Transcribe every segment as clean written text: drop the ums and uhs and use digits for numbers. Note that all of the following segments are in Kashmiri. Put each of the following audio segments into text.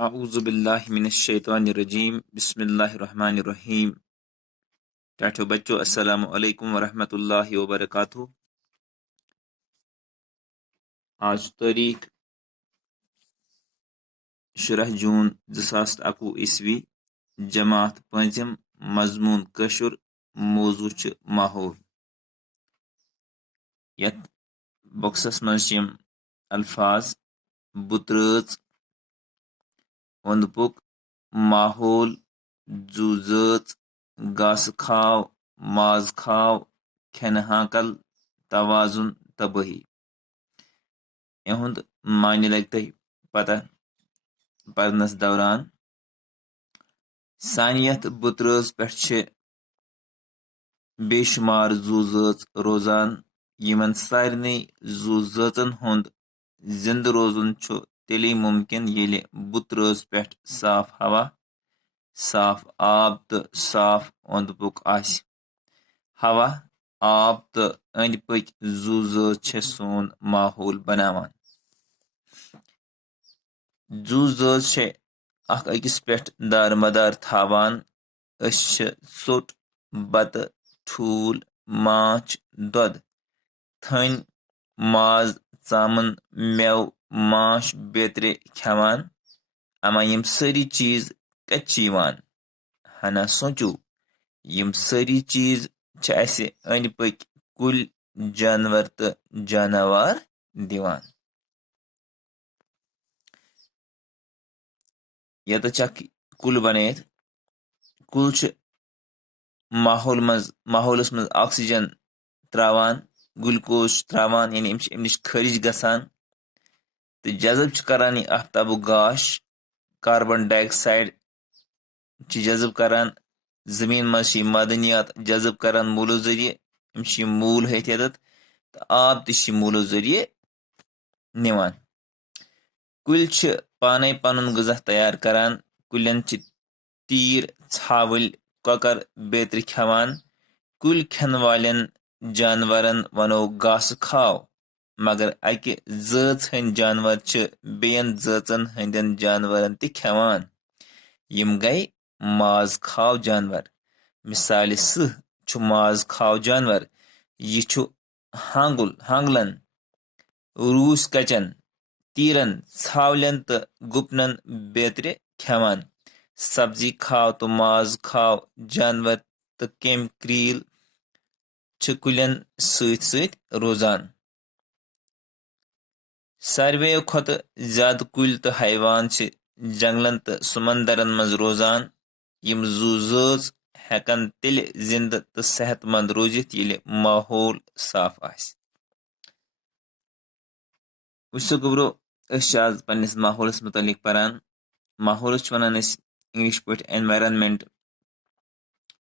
अऊज़ु बिल्लाहि मिनश शैतानिर रजीम बिस्मिल्लाहिर रहमानिर रहीम। टाठो बच्चों अस्सलामु अलैकुम वरहमतुल्लाहि वबरकातुहू। आज तारीख 10 जून 2021 ईस्वी। जमात पंचम मजमून कशुर मौजू छ माहौल। यत बॉक्सस मज यम अल्फाज बुतरज ओंद पुक माहौल जू जच घास खाव माज खाव खेन हाकल तवाजुन तबाही इहुंद मायने लग तह पता परनस दौरान। सानियत बुतरज पे बेशुमार जू जच रोजान यमन सारने जू जचन हुंद जिंद रोजुन छु तेली मुमकिन येले बुतरज पे साफ हवा साफ आब तो साफ ओंद पुक आसि। हवा आब तो अंद पक जू जच छे सोन माहौल बनावान। जू जच छे अख अकिस पे दारमदार थावान। अस छे सोट बत ठूल माछ दुध थन माज चामन मेव माश बेतरे खेवान। अमा यम सारी चीज कच्ची यवान हना सोचू यम सारी चीज छे असे अंद पक कुल जानवर तो जानवर दिवान। यत चक कुल बनित कुल छ माहौलस मज ऑक्सीजन त्रावान ग्लूकोज त्रावान यानी अम निश खारिज गसान तो जजब छ करान यह आफ्ताबुक गाश कार्बन डाइऑक्साइड छ जजब करान जमीन मज मदनियात जजब करान मूलो जरिए अम मूल हेत यतत तो आब तह मूलो जरिए निवान। कुल छ पाने पनुन गजा तैयार करान। कुलन छ तीर छावल ककर बेतर खेवान। कुल खेन वालन जानवरन वनो घास खाव मगर अकि जच हंद जानवर छ बेयन जचन हंदन जानवरन त खेवान। यम गई माज खाव जानवर। मिसाल सह छु माज खाव जानवर। यह छु हांगलन रूस कचन तीरन छावलन तो गुपनन बेतरे खेवान। सब्जी खाव तो माज खाव जानवर तो केम क्रील छ कुलन सत सत रोजान। सारवेयो खत ज्यादा कुल तो हैवान छ जंगलन तो समंदरन मज रोजान। यम जू जच हेकन तेल जिंद तो सेहतमंद रोजित येले माहौल साफ आसि। वुसो गोब्रो आज पन्निस माहौलस मुतलिक परान। माहौलस वनान इंग्लिश पे एनवायरनमेंट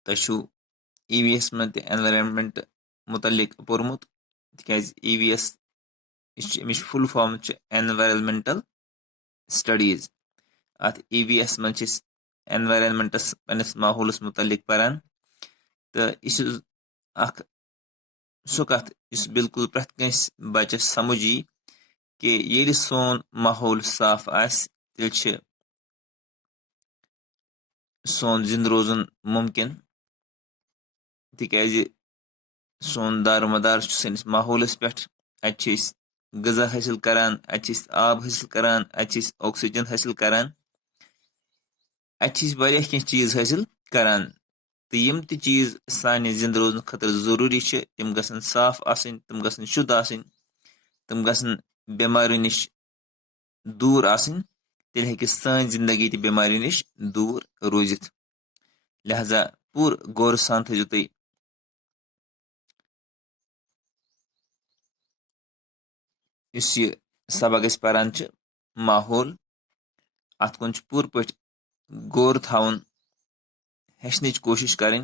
तशु ईवीएस में environment मुतलिक पोरमुत तिकाज EVS Amish full form environmental studies. अत ईवीएस में एनवायरनमेंटस पन्निस माहौलस मुतलिक परान तो यह सो कथ बिल्कुल प्रत कंस बचस समझ यी कि ये सोन माहौल साफ आस तेल छ सोन जिंद रोजन मुमकिन तिकाज सोन दारमदार सनिस माहौलस पे अस गजा हासिल करान अस आब हासिल करान अस ऑक्सीजन हासिल करान वारिया कह चीज हासिल करान तो यम त चीज साने जिंद रोजन खतर जरूरी छ तम गसन साफ आसन तम गसन शुद्ध आसन तम गसन बीमारियों निश दूर आसन तेल हेकि सान जिंदगी त बीमारियों निश दूर रोजित। लिहाजा पूर गौर सान थो तुम इस सबक अस पारान छ माहौल अत कुन पूर पे गौर थावन हेचनच कोशिश करें।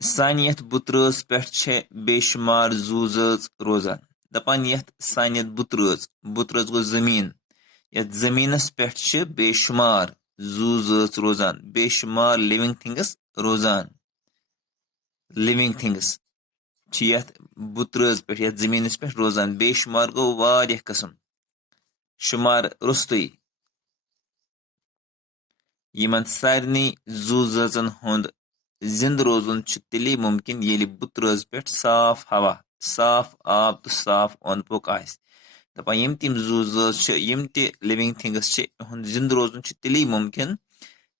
सान यथ बुतरज पे बेशुमार जू जच रोजान दपान यथ सान बुतरज गो जमीन यथ जमीनस पे बेशुमार जू जच रोजान बेशुमार लिविंग थिंग्स रोजान। लिविंग थिंग्स यथ बुतरज पे यथ जमीनस पे रोजान बेशुमार गो वारिया किस्म शुमार रुस्तुई यमन सारनी जू जन हुंद जिंद रोजन तिले मुमकिन येलि बुतरज पे साफ हवा, साफ आब तो साफ ओंद पोक आस। दपान यम तिम जू यम ते लिविंग थिंग्स जिंद रोजन तिले मुमकिन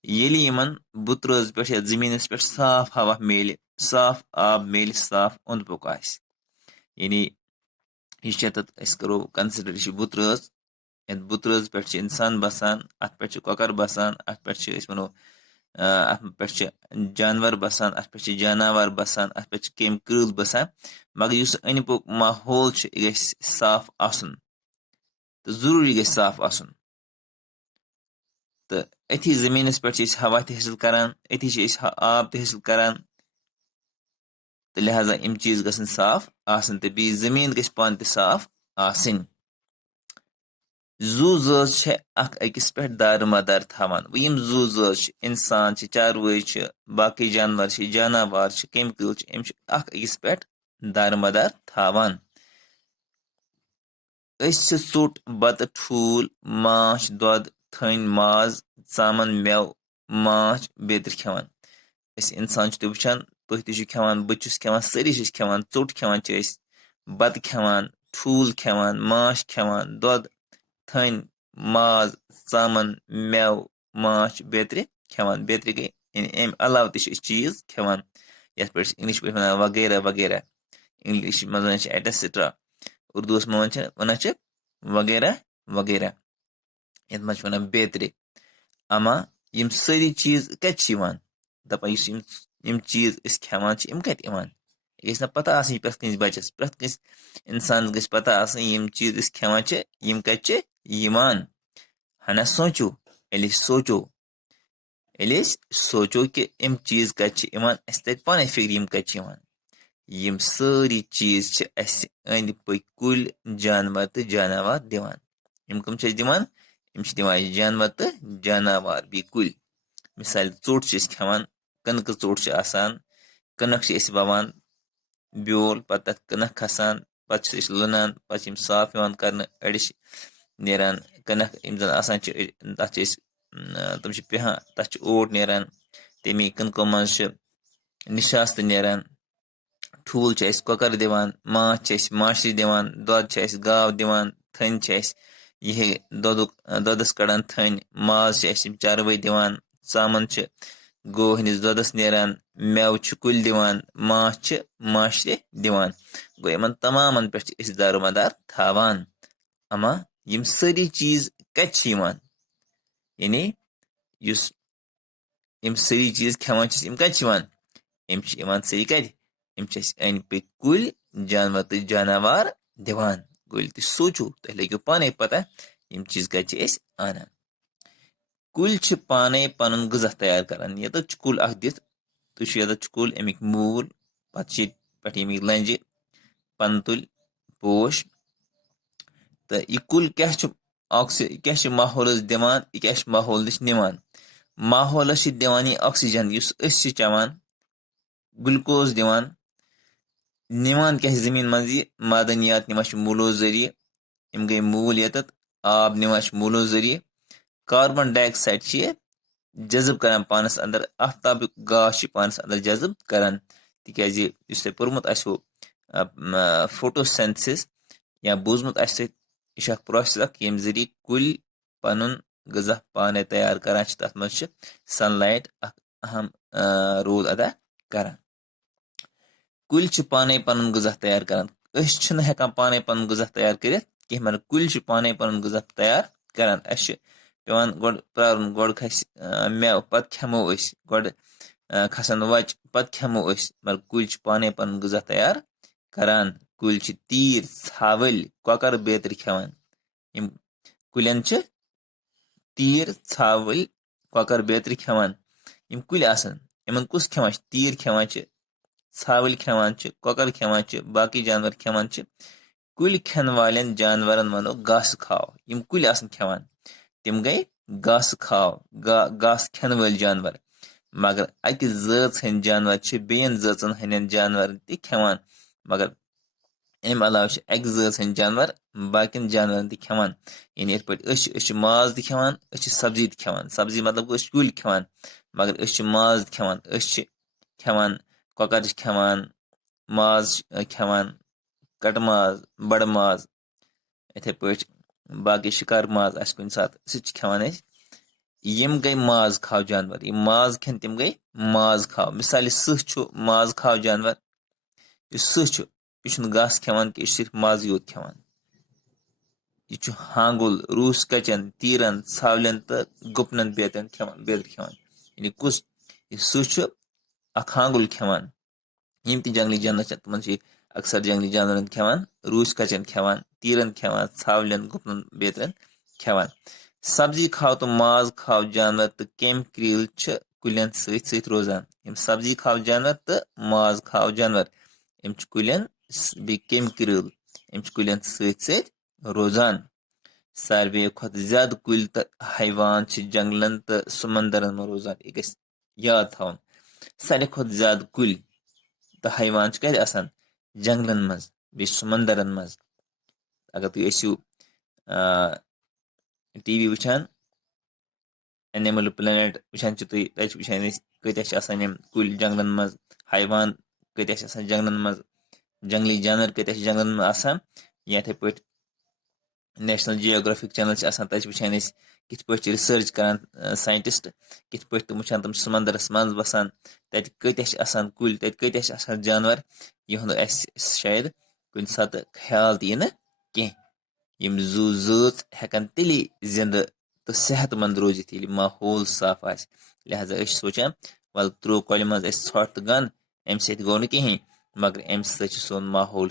येलि यमन बुतरज पे या जमीनस पे साफ हवा मेल, साफ आब मेल, साफ ओंद पोक आस। यानी यह करो कंसिडर यह बुतरज, यथ बुतरज पे इंसान बसान, अत पे ककर बसान, अत पे वनो अत पे जानवर बसान, अत पे जानवर बसान, अत पे केम कृल बसान। मगर इस अन पोक माहौल साफ आसन तो जरूरी ग साफ आसन। तो अथी जमीनस पे हवा हासिल करान, अथी आब हासिल करान। तो लिहाजा इन चीज गसन साफ आसन, तो बी जमीन गस पान ते साफ आसन। जू जज अकिस पे दारमदार थवान। यम जू जज इंसान चारवई बाकी जानवर जानवर केमिकल अकिस पे दारमदार थवान। ोट बत ठूल माछ दोद थन माज चामन मेव माछ बेतर खेवान। इंसान तो वुचान, तुह तु खेवान, बहुत खेवान, सारी खेवान, ोट खेवान, बत खेवान, ठूल खेवान, माछ खेवान, दोद थन माज चामन मेव माछ बेतर खेवान। बेतर गई अम अलाव चीज खेवान ये पे इंग्लिश पे वगैरह वगैरह। इंग्लिश मज एटसेट्रा, उर्दूस मज वन वगैरह वगैरह, ये मज वन बेतरे। अमा यम सारी चीज कत दपान यम चीज खेवान यम कत यह गई पता आसनी प्रत कंस बचस, प्रत कंस इंसान गई पता आसनी यम चीज खेवान यम कत हना सोचो, ये सोचो कि यम चीज कत पाने फिक्र यम कत यम सारी चीज अंद पक कुल जानवर तो जानवर दिवान। यम कम दिवान, यम दिवान जानवर तो जानवर बी कुल। मिसाल ोट खेवान, कनक ोट आसान, कनक ववान ब्योल, पत कनक खसान, पत लुनान, पत साफ कर अड़िश नेरान कनक जन आसान तथ तम पेहान तथ ओट नेरान, तमी कनको मज निशास तो नेरान। ठूल ककर दिवान, माछ माशरी दिवान, दोद गाव दिवान, थन यह दोदस कड़ान थन, माज चारवई दिवान, चामन गो हंदिस दोदस नेरान, मेव कुल दिवान, माछ माशरे दिवान। गो इन तमाम पे दारोमदार थवान। अमा यम सारी चीज कत यानी यम सारी चीज खेवान यम कत यम सारी कत यम अन पे कुल जानवर तो जानवर दिवान। गो ये सोचो तुम लगे पाने पता यम चीज कत आना। कुल पाने पन गजा तैयार करान। ये कुल दित तुम कुल अमिक मूल, पे अमिक लंज, पन तुल पोश, तो यह कुल क्या माहौल दिवान, यह क्या माहौल नश निवान। माहौल दिवान यह ऑक्सीजन चवान, ग्लूकोज दिवान, निवान क्या जमीन मज मादनियात निवान मूलो जरिए, यम गई मूल ये आब निवान मूलो जरिए। कार्बन डाइऑक्साइड जजब करान पानस अंदर, आफ्ताब गाश पानस अंदर जजब करान। तिकाज पोर्मुत आसो फोटोसिंथेसिस या बोजमुत यह प्रोसेस यम जरिए कुल पन गजा पाने तैयार करान, तथ मज सनलाइट अहम रोल अदा करान। कुल पाने पन गजा तैयार करान, हेकान पाने पन गजा तैयार कर कह, मगर कुल पाने पन गजा तैयार करान। पेवान गोड़ प्रारुन, गोड़ खस मेव, पत खेमो गोड़ खसन वच, पत खेमो मगर कुल पाने पन गजा तैयार करान। कुल तीर छावल ककर बेतर खेवान। यम कुलन तीर छावल ककर बेतर खेवान। यम कुल इन कुस खेवान, तीर खेवान, छावल खेवान, ककर खेवान, बाकी जानवर खेवान। कुल खेन वालन जानवरन वनो घास खाओ। यम कुल खेवान तिम गई घास खाओ, घास खेन वल जानवर। मगर अकि जत हंद जानवर बेन जचन हंद जानवर खेवान। मगर अम अलावा अकि ज़ात हंद जानवर बाकिन जानवर तह खेवान यानी इत पे माज तह खेवान सब्जी तह खेवान सब्जी मतलब गो कुल खेवान मगर माज खेवान खेवान कॉकर खेवान माज खेवान कट माज बड़ माज इथे पे बाकी शिकार माज आस कुन सात सह खेवान यम गई माज खाव जानवर यम माज खेन तम गई माज खाव मिसाल सह माज खाव जानवर सह यह घास खेवान कि सिर्फ माज योत खेवान यह हांगुल रूस कचन तीरन छावलन तो गुपनन बेतन खेवान बेतर खेवान यानी कुस सह हांगुल खेवान यम ती जंगली जानवर तमन अक्सर जंगली जानवर खेवान रूस कचन खेवान तीरन खेवान छावलन गुपनन बेतरन खेवान सब्जी खाव तो माज खाव जानवर तो केम क्रील कुलन सत रोजान यम सब्जी खाव जानवर तो माज खाव जानवर यम कुलन बे केम क्रील यम कुलन सत रोजान सारे खुद ज्यादा कुल तो हैवान जंगलन तो समंदरन में रोजान यह गस याद थवन सारे खुद ज्यादा कुल तो हैवान कत जंगलन मज बे समंदरन मज अगर तुम ऐसो टीवी वुचान एनिमल प्लेनेट वुचान तुम तत वुचान कत कुल जंगलन मज हैवान कत जंगलन मज जंगली जानवर कत जंगलन मज या थे पे नेशनल जियोग्राफिक चैनल तत वुचान कित पे रिसर्च करान साइंटिस्ट कित पे तुम वुचान तुम समंदरस मज बसान तत कत कुल तत कत जानवर यह शायद कुन सात ख्याल तयी कह यम जू ज़ात हेकन तेली जिंद तो सेहतमंद रोजित ये माहौल साफ आ लिहाजा सोचान वल त्रो कल मज ोट तो गन अम सत गो कहें मगर अम सोन माहौल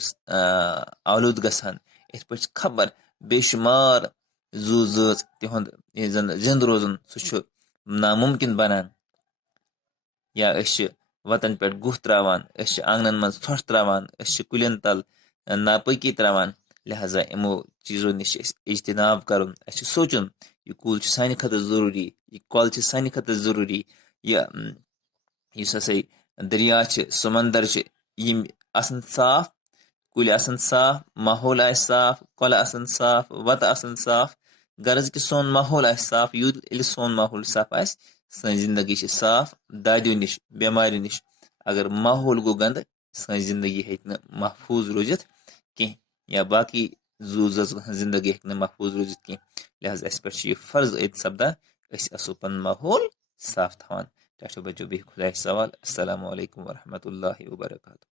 आलूद गसान इत पे खबर बेशुमार जू ज़ात तिहुंद जिंद रोजन सह नामुमकिन बनान या वतन पे गुह त्रावान आंगनन मज ोट त्रावान कुलन तल नापकी त्रावान लिहाजा इमो चीज़ों नश इज्तनाब कर सोचुन यह कुल सान खत जरूरी यह कल सान खत जरूरी यह दरिया समंदर यम आसन साफ कुल आसन साफ माहौल आ साफ कल आसन साफ वत आसन साफ गर्ज कि सोन माहौल आ साफ यूत सोन माहौल साफ आ सन जिंदगी साफ दादियों नश बेमारियों नश अगर माहौल गो गंद सन जिंदगी हेक महफूज रोजित कह या बाकी जू ज़ात जिंदगी हेक महफूज रोजित कह लिहाजा अस पे फर्ज ऐत सपदान असो पन माहौल साफ थवान टाटो बचो बे खुदा सवाल अस्सलामु अलैकुम वरहमतुल्लाहि वबरकातुहू।